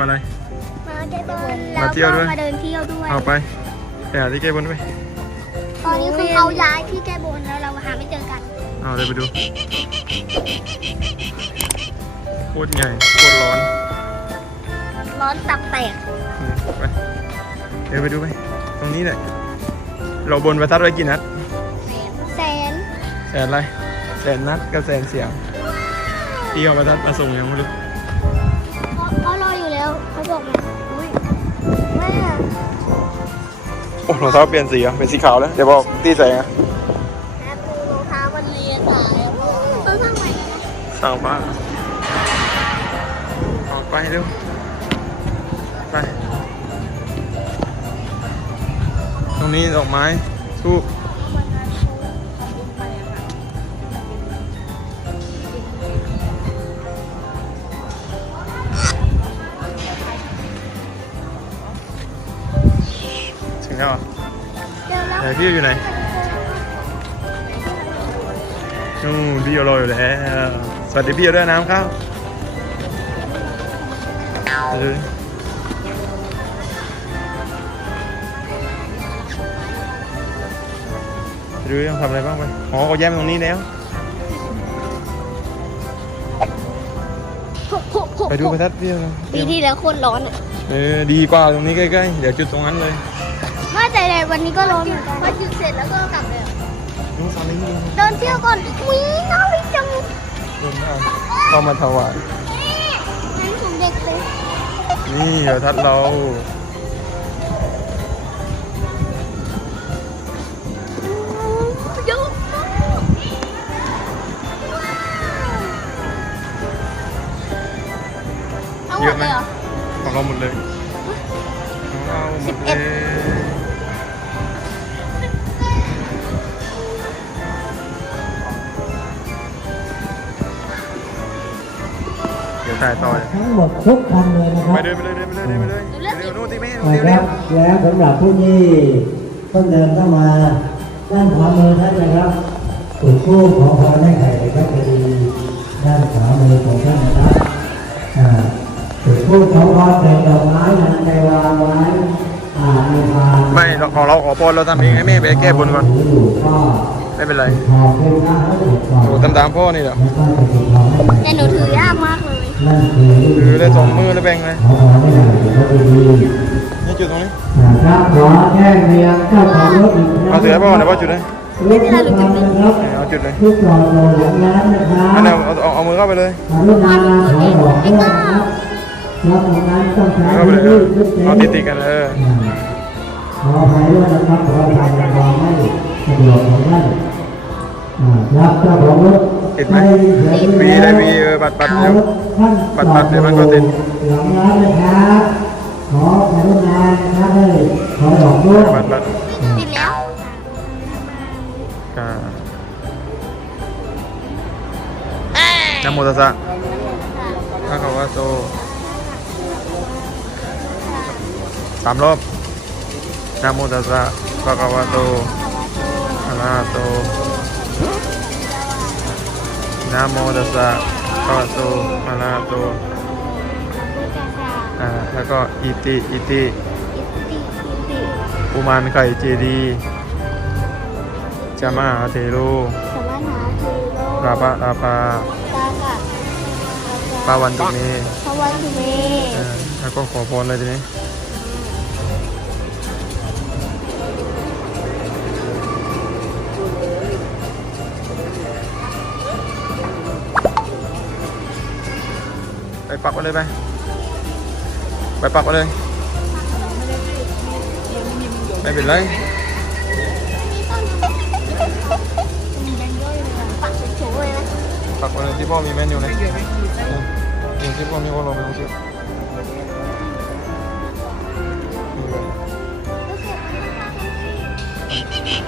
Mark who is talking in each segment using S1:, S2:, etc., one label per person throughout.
S1: ำอะไร
S2: มาแก้บน
S1: มาเที่ยวด้วย
S2: มาเดินเที่ยวด้วย
S1: เอาไปไปหาที่แก้บนไป
S2: ตอนนี้คือเขาย้ายที่แก้บนแล้วเราหาไม่เจอกัน
S1: เอาเลยไปดูโคตรใหญ่โคตรร้อน
S2: ร้อนตับแตก
S1: อืมไปเดี๋ยวไปดูไป ตรงนี้แหละ เราบนประทัดไว้กี่นัด
S2: แสน
S1: แสนอะไร แสนนัดกับแสนเสียงที่เอาประทัดมาส่งยังไม่รู้
S2: รอ
S1: งเท้าเปลี่ยนสีอะเป็นสีขาวแล้วเดี๋ยวบอกที่ใส่อะ
S2: แม่ปูรองเท้ามันเรียนหายต้องสร้างใหม่
S1: สั่งป้าออกไปเร็วไปตรงนี้ดอกไม้ทูบ ถึงแล้วเหรอ
S2: เจอแล้ว
S1: ไหนพี่อยู่ไหนนู่นพี่รออยู่แล้วสวัสดีพี่ด้วยน้ำข้าวไปเลยไปดูยังทำอะไรบ้างไปอ๋อเขาแย้มตรงนี้แล้ว ไปดูไปทัดพี่นะ
S2: ปีที่แล้วโคตรร้อนอะ
S1: เออ ดีกว่าตรงนี้ใกล้ๆ เดี๋ยวจุดตรงนั้นเลย
S2: ว่าแต่ในวันนี้ก็ร้อนเหมือนกันพอจุดเสร็จแล้วก็กลับเลย
S1: ดูซาลิงดู
S2: เดินเที่ยวก่อนอุ้ยน่ารักจัง
S1: ดูนะเข้ามาถวาย
S2: นั่นของเด็กเลย
S1: นี่เดี๋ยวทัดเรา
S2: เยอะมากทั้งหมดเลยเหรอ
S1: ของเราหมดเลยของเราหมดเลย ถ่ายต่อเลย
S3: ทั้งหมดทุกคันเลยนะค
S1: ไป
S3: รับ
S1: เดินไปเลยเดินไปเลยเดินไปเลยเร็วนู่นที่แม่นู่น
S3: นะ
S1: ที่
S3: ค
S1: เร็
S3: รั
S1: ว
S3: บแล้วสำหรับผู้ที่เพิ่งเดินเข้ามาด้านขวามือท่านนะครับจุดทูปขอพรให้ไข่พระเจดีย์ด้านขวามือของท่านนะครับอ่าจุดทูปขอพรใส่ดอกไม้นั้นใจวางไว้อ่าในพาน
S1: ไม่เราของเราขอพรเราทำเองให้แม่ไปแก้บนก่อน
S3: ถือยู่ก็
S1: ไม่เป็นไร
S3: ขอเพื่อพระให้เสร็จก่อน
S1: โอ้ตามตามๆพ่อนี่แหละ
S3: แล้วก็จะติดทองให้ไข่
S2: แต่หนูถือยากมากเลย
S3: นั่นคือ
S1: ถือได้สองมือแล้วแบ่งเลย
S3: ขอพรให้ไข่พระเจดีย์
S1: นี่จุดตรงนี้
S3: ครับขอแจ้งเรียนเจ้าของรถอีกครั้ง
S1: เอาถือให้พ่อเดี๋ยวพ่อจุดให้
S3: รถทุกคันนะครับ
S1: เอาจุดเลย
S3: ทุกจอดรอหลังร้านนะครับ
S1: อันนี้เอาเอาเอามือเข้าไปเลย
S3: กรุณาขอบอกด้วยนะครับรถของนั้นต้องใช้
S1: เข้าไป
S3: พื้
S1: เลย
S3: นที่ทุกเส้น
S1: เอาติดติดๆกันเออ
S3: ขออภัยด้วยนะครับขอทางความไม่สะดวกของท่านอ่าครับเจ้าของรถ
S1: ติดไหม
S3: ด้เสีย
S1: มีได้
S3: แล้ว
S1: มีเออบัตรบัตร
S3: ถ้า
S1: เดี๋ยว
S3: รถท่าน
S1: บัตรบัตรเดี๋ยวมันก็ติด
S3: หลังร้านนะครับขอกรุณานะครับให้ขอบอกด้วย
S1: บัตรบัตร
S2: ติดแล้ว
S1: อ่านะโมตัสสะพระคะวะโตสามรอบนะโมตัสสะพระคะวะโตอะระหะโต นะโมตัสสะพระคะวะโตอะระหะโตอ่าแล้วก็อิติอิติอุมานไก่เจดีย์จะมาหาเทโร
S2: สมานหาคือโล
S1: ราปะราปา
S2: ตากะ
S1: ปาวันตุเม
S2: พระวันตุเม
S1: เออแล้วก็ขอพรเลยทีนี้ ปปักไว้เลยไปไปปักไว้เลย ไม่เป็นไร
S2: ปักโฉๆเลยนะ
S1: ปักไว้เลยที่พ่อมีแมนอยู่เลยนี่ที่พ่อมีก็ลองไปลองชิม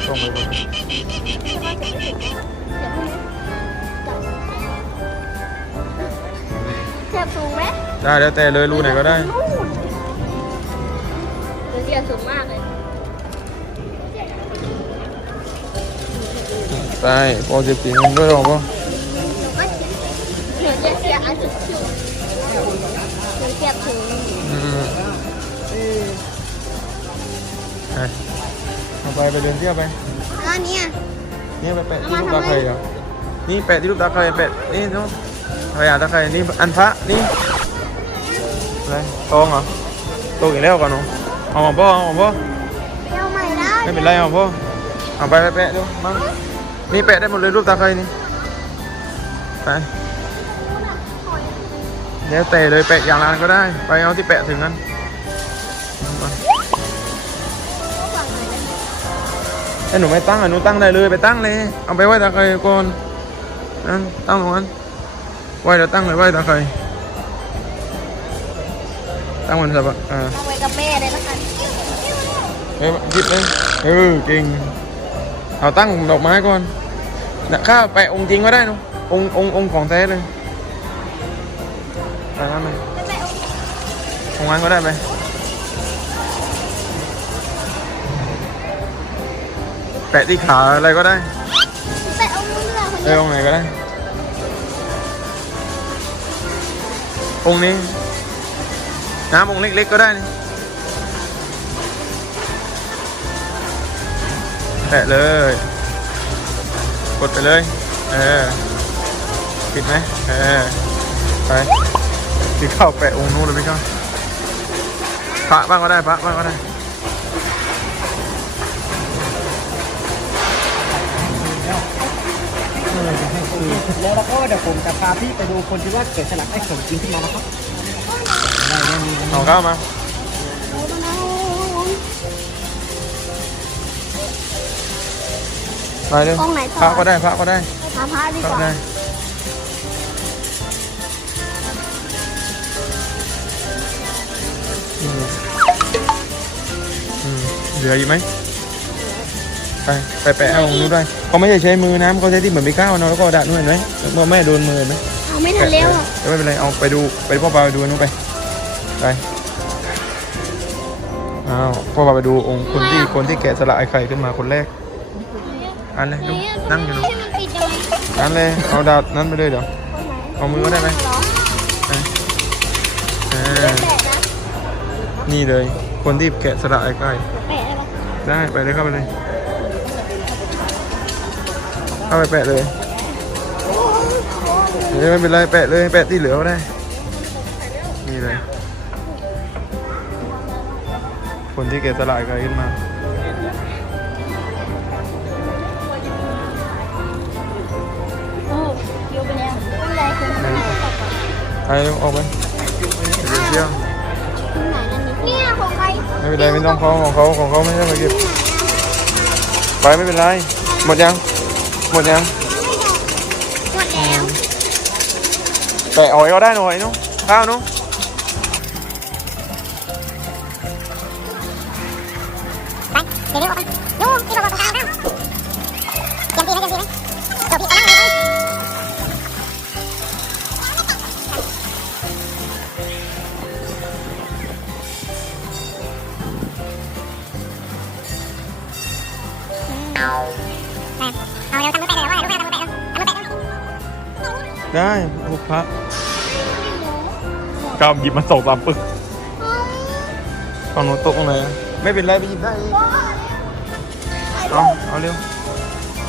S1: ส่งไปก่อน
S2: สูงไหม
S1: ได้แล้วแต่เลยรูไหนก็ได้
S2: หรือเทียบสูงมากเลย
S1: ไปพอสิบสี่เงินด้วยหรอพ่อ
S2: หนูก็เทียบหนูจะเทียบอันสุดๆหนูเทียบสูง
S1: อมไปเอาไปไปเดินเที่ยวไป
S2: แล้วเนี่ย
S1: นี่ไปแปะที่
S2: เอา
S1: ลูก
S2: มา
S1: ตา
S2: ทำไม
S1: ไคร่เหรอนี่แปะที่ลูกตาไคร่แปะนี่นู้น พยาตาไคร่นี่อันพระนี่อะไรตองเหรอตองอีกแล้วก่อนหนูเอาของพ่อเอาของพ่อ
S2: ไปเอาใหม่ได้
S1: ไม่เป็นไรเอาของพ่อเอาไปไปแปะดูมั้งนี่แปะได้หมดเลยรูปตาไคร่นี่ไปแล้วแต่เลยแปะอย่างละอันก็ได้ ไปเอาที่แปะถึงนั้นไปไอ้หนูไม่ตั้งอะหนูตั้งได้เลยไปตั้งเลย เอาไปไว้ตาไคร่ก่อนนั่นตั้งตรงนั้น ไว้เดี๋ยวตั้งเลยไว้ตาไคร่ตั้งมันสับอะอ่า
S2: เอาไว้กับแม่เลยละกัน
S1: เฮ้ยหยิบเลยเออเก่งเอาตั้งดอกไม้ก่อนนะข้าแปะองค์จริงก็ได้เนอะองค์องค์องค์ของแท้เลยไปนั่นเลย
S2: ไปไปเอา
S1: องค์นั้นก็ได้ไปแปะที่ขาอะไรก็ได้
S2: ไปเอาเรือคน
S1: เอ
S2: เดี
S1: อ
S2: ยว
S1: องค์ไหนก็ได้ องค์นี้ น้ำองค์เล็กๆก็ได้นี่แปะเลย กดไปเลย เออปิดไหมเออไปที่เข้าแปะองค์นู้นเลยพี่ก้าพระบ้างก็ได้พระบ้างก็ได้
S4: แล้วเราก็เดี๋ยวผมจะพาพี่ไปดูคนที่ว่าเกิดสลักได้ของจริงขึ้นมานะครับได้แน่มี
S1: เอาเข้ามาไปเลย
S2: องค์ไหน
S1: พ
S2: ต่อ
S1: ระก็ได้พระก็ได้
S2: หาพระดี
S1: พระ
S2: กว่า
S1: ได้อืมอืมเหลืออยู่ไหม ไปไปแปะเอาของนู้นด้วยเขาไม่ใช่ใช้มือนะเขาใช้ที่เหมือนไปข้าวเนาะแล้วก็ดัดนู่นเห็นไหมเมื่อแม่โดนมือเห็นไหม
S2: เอาไม่ทันแล้วอะ
S1: เดี๋ยวไม่เป็นไรเอาไปดูไปพ่อปาไปดูนู้นไปไปอ้าวพ่อปาไปดูองค์คนที่คนที่แกะสลักไอ้ไข่ขึ้นมาคนแรกอันเลยดูนั่งอยู่นู้น
S2: ให้มันปิดยังไง
S1: อันเลยเอาดาบนั้นไปเลยเดี๋ยว
S2: คนไหน
S1: เอามือก็ได้ไหม
S2: เหรอ
S1: เออ
S2: แปะนะ
S1: นี่เลยคนที่แกะสลักไอ้ไข่
S2: แปะได้ปะ
S1: ได้ไปเลยเข้าไปเลย เข้าไปแปะเลยเดี๋ยไม่เป็นไรแปะเลยแปะที่เหลือก็ได้ นี่เลย คนที่แกะสลักไอ้ไข่ขึ้นมา
S2: โอ้ยไปแล้วคนใดคนไหน
S1: ไปออกไปเดี๋ยวเที่ยว
S2: คนไหนนั่นนี่เนี่ยของใคร
S1: ไม่เป็นไรไม่ต้องของของเขาของเขาไม่ใช่มาเก็บไปไม่เป็นไร หมดยัง หมดยัง
S2: หมดแล้ว
S1: แต่อ่อยก็ได้หน่อยนุ๊กข้าวนุ๊ก
S2: เดี๋ยวนี้บอกกันนู่นที่บอกตรงกลา กำ
S1: หยิบมาสองสามปึกของหนูตกตรงไหนอะไม่เป็นไรไปหยิบได้อีกเอาเอาเร็ว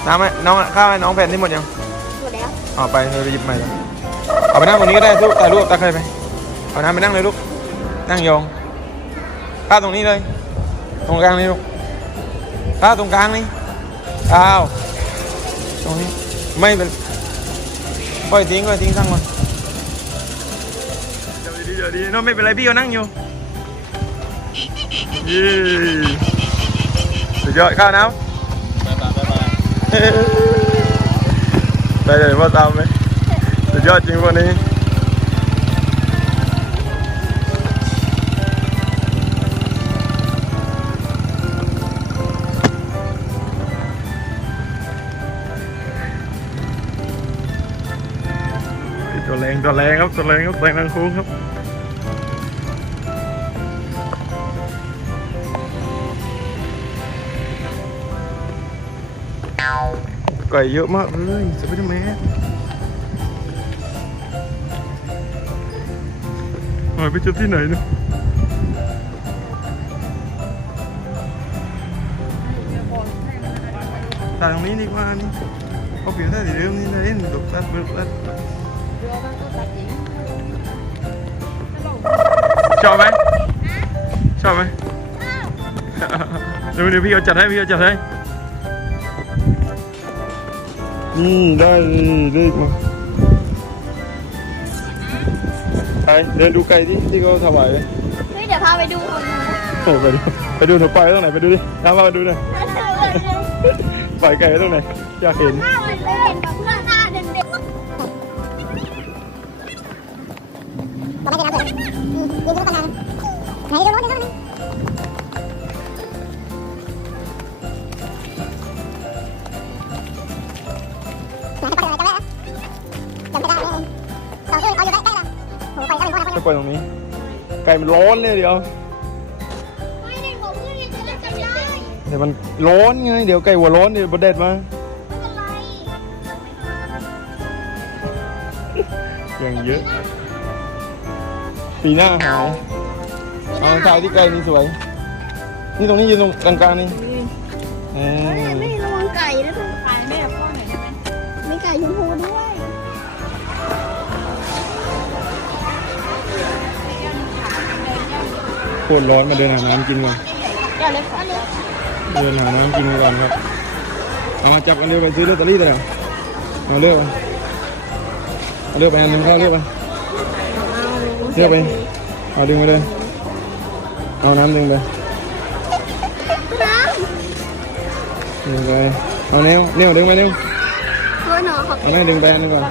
S1: น้ำไหมน้องอะข้าวให้น้องแผ่นที่หมดยัง
S2: หมดแล้ว
S1: เอาไปเลยไปหยิบใหม่เลยเอาไปนั่งตรงนี้ก็ได้ทุกถ่ายรูปตาใครไปเอาน้ำไปนั่งเลยลูกนั่งยองข้าวตรงนี้เลย ตรงกลางนี่ลูกข้าวตรงกลางนี่ข้าวตรงนี้ไม่เป็นปล่อยทิ้งปล่อยทิ้งทั้งมันเดี๋ยวดี เดี๋ยวดีน้องไม่เป็นไรพี่ก็นั่งอยู่ยี่สุดยอดข้าวน้ำได้เลยพ่อตามไหมสุดยอดจริงวันนี้ตัวแรงตัวแรงครับตัวแรงครับแรงทางโค้งครับ ไก่เยอะมากเลยสไปเดอร์แมนหายไปเจอที่ไหนเนาะต่างนี้ดีกว่านี่เขาเปลี่ยนได้เรื่องนี้นะเล่นดุดันดุดันชอบไหมชอบไหมเดี๋ยวเดี๋ยวพี่เอาจัดให้พี่เอาจัดให้ นี่ได้ได้มาไปเดินดูไก่ที่ที่เขาถวาย
S2: เฮ้ยเดี๋ยวพาไปดูคนนึง
S1: โอ้ไปดูไปดูหนูปล่อยไว้ตรงไหนไปดูดิน้ำมาดูหน่อยปล่อยไก่ไว้ตรงไหนอยากเห็น
S2: หน้ามันเล่นกับเพื่อนหน้าเด็กๆเราไม่ได้รับเลยยืนยืนตั้งนานไหนดูรถดูรถ ก็เป็นคนละคน
S1: จะปล่อยตรงนี้ ไก่มันร้อนเลยเดี๋ยว
S2: ไม่ได้ผมเพื่อนจะเล่นจำได้
S1: เดี๋ยวมันร้อนไงเดี๋ยวไก่หัวร้อนเดี๋ยวบดเด็ดมา
S2: ไม่เป็นไร
S1: อย่างเยอะ ปีหน้าหายเอาถ่ายที่ไก่นี่สวย นี่ตรงนี้ยืนตรงกลางๆนี่เออ
S2: ไม่ระวังไก่นะต้องไก่ไม่แบบพ่อหน่อยได้ไหมมีไก่ชมพูด
S1: โคตรร้อนมาเดินหาน้ำกินก่อน
S2: เดี๋ยวเลยขอเลย
S1: เดินหาน้ำกินก่อนครับเอามาจับกันเร็วไปซื้อลอตเตอรี่เลยเหรอเอาเลือกไปเอาเลือกไปอันหนึงเข้าเลือกไปเลือกไปเอาดึงไปเลยเอาน้ำดึงไป
S2: น้
S1: ดึงไปเอาเนี้ยเนี้ยดึงไปเนี้ยำ
S2: ตัวหนอขอบ
S1: เอาเนี้ยดึงไปอันหนึงก่อน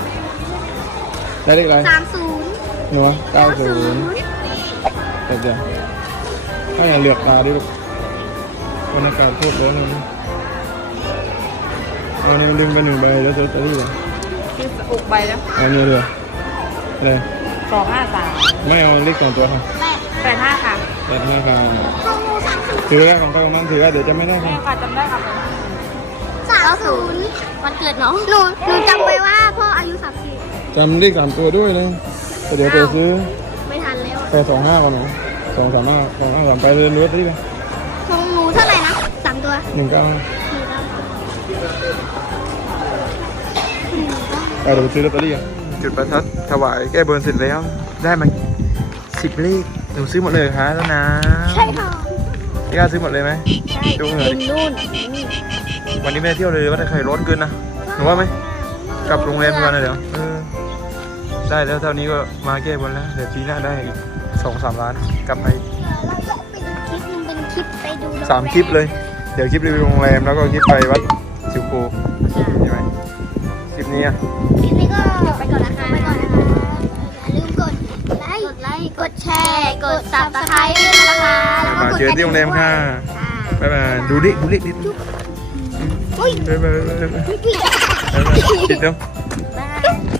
S1: ได้เลขอะไร
S2: สามศูนย์
S1: หนูเก้าศูนย์เดี๋ยว เดี๋ยวให้เหลือกตาดิลูกบรรยากาศโคตรร้อนเลยเอาเนี้ยดึงไปหนึ่งใบแล้วลอตเตอรี่เลย
S4: คืออุกใบแล้ว
S1: เอาเนี้ยเลยเลย
S4: สองห้าสาม
S1: ไม่เอาเลขสองตัวค่ะ
S4: แปดห้าค่ะ
S1: แต่ธนาคาร
S2: ของหนูสามศูนย์
S1: ถือไว้ของใครของมันถือไว้เดี๋ยวจะไม่ได้
S4: แม่
S1: ค่ะ
S4: ค่ะจำได้ค่ะ
S2: สามศูนย์วันเกิดน้องหนูหนูจำไว้ว่าพ่ออายุสามสิบ
S1: จำเลขสามตัวด้วยนะแต่เดี๋ยวจะซื้อ
S2: ไม่ทันแล้ว
S1: แค่สองห้าก่อนหนู สองสามห้าสองห้าสามไปเลยรู้ที่เลย
S2: ของหนูเท่าไหร่นะสามตัว
S1: หนึ่งเก้าไปเดี๋ยวไปซื้อลอตเตอรี่จุดประทัดถวายแก้บนเสร็จแล้ว ได้มาสิบเลขหนูซื้อหมดเลยคะแล้วนะ
S2: ใช่ค่ะ
S1: พี่กล้าซื้อหมดเลยไหม
S2: ใช่
S1: ดูเหรอ
S2: เป็นนู่น
S1: วันนี้ไม่ได้เที่ยวเลยว่าถ้าใครร้อนเกินนะหนูว่าไหมกลับโรงแรมกันนะเดี๋ยวเออได้แล้วเท่านี้ก็มาแก้บนแล้วเดี๋ยวปีหน้าได้อีก สองสามล้านกลับไป
S2: เราจะเป็นคลิปนึงเป็นคลิปไปดู
S1: สามคลิปเลย เดี๋ยวคลิปรีวิวโรงแรมแล้วก็คลิปไปวัดสิวโกใช่ไหมคลิปนี้อะ
S2: คลิปนี้ก็ไปก่อนนะคะไปก่อนนะคะอย่าลืมกดไลค์กดไลค์กดแชร์กดซับสไครต์ด้วยนะคะแล้วก็
S1: มาก
S2: ด
S1: เจอที่โรงแรมค่ะ
S2: ค่ะ
S1: บ๊ายบายดูดิดูดิดิ
S2: อุ้ย
S1: บ๊ายบายบ๊ายบายบ๊ายบายปิดแล้ว